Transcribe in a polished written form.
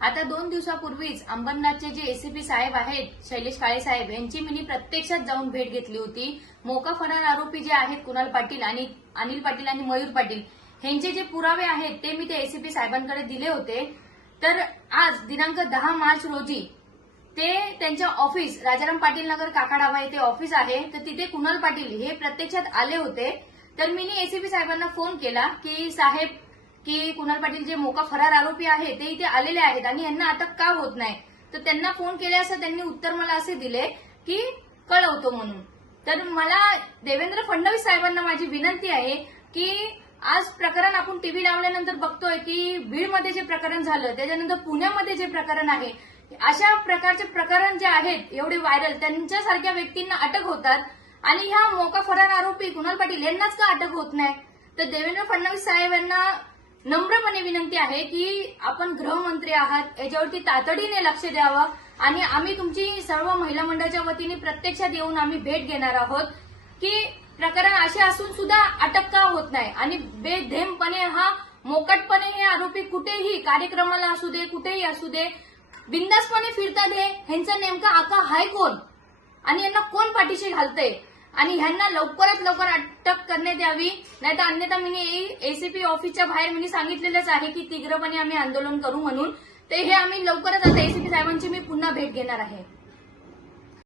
आता 2 दिवसापूर्वीच अंबरनाथचे जे एसीपी साहेब आहेत शैलेश काळे साहेब यांची मी प्रत्यक्षात जाऊन भेट घेतली होती। मोका फरार आरोपी जे आहेत कुणाल पाटील आणि अनिल पाटील आणि मयूर पाटील यांचे जे पुरावे आहेत ते मी त्या एसीपी साहेबांकडे दिले होते। तर आज दिनांक 10 मार्च रोजी ते त्यांच्या ऑफिस राजाराम पाटील नगर काकाडावा येथे ऑफिस आहे, तर तिथे कुणाल पाटील हे प्रत्यक्षात आले होते। तर मी एसीपी साहेबांना फोन केला की साहेब की कुणाल पाटील जे मोका फरार आरोपी आहे ते इथे आलेले आहेत आणि यांना अटक का होत नाही। तर त्यांना फोन केले असं त्यांनी उत्तर मला असे दिले की कळवतो म्हणून। तर मला देवेंद्र फडणवीस साहेबांना माझी विनंती आहे की आज प्रकरण आपण टीव्ही लावल्यानंतर बघतोय की बीडमध्ये जे प्रकरण झालं, त्याच्यानंतर पुण्यामध्ये जे प्रकरण आहे, अशा प्रकारचे प्रकरण जे आहेत एवढे व्हायरल, त्यांच्यासारख्या व्यक्तींना अटक होतात आणि ह्या मोका फरार आरोपी कुणाल पाटील यांनाच का अटक होत नाही। तर देवेंद्र फडणवीस साहेब यांना नम्रपणे विनंती आहे की आपण गृहमंत्री आहात, याच्यावरती तातडीने लक्ष द्यावं आणि आम्ही तुमची सर्व महिला मंडळाच्या वतीने प्रत्यक्षात येऊन आम्ही भेट घेणार आहोत की प्रकरण असे असून सुद्धा अटक का होत नाही आणि बेधेमपणे मोकाटपणे हे आरोपी कुठेही कार्यक्रमाला असू दे, कुठेही असू दे, बिंदासपणे फिरतात। ह्यांचा नेमका आका हाय कोण आणि यांना कोण पाठीशी घालतंय आणि ह्यांना लवकरात लवकर अटक करण्यात यावी, नाहीतर अन्यथा मी एसीपी ऑफिसच्या बाहेर मी सांगितलेलंच आहे की तीव्रपणे आम्ही आंदोलन करू म्हणून। ते हे आम्ही लवकरच आता एसीपी साहेबांची मी पुन्हा भेट घेणार आहे।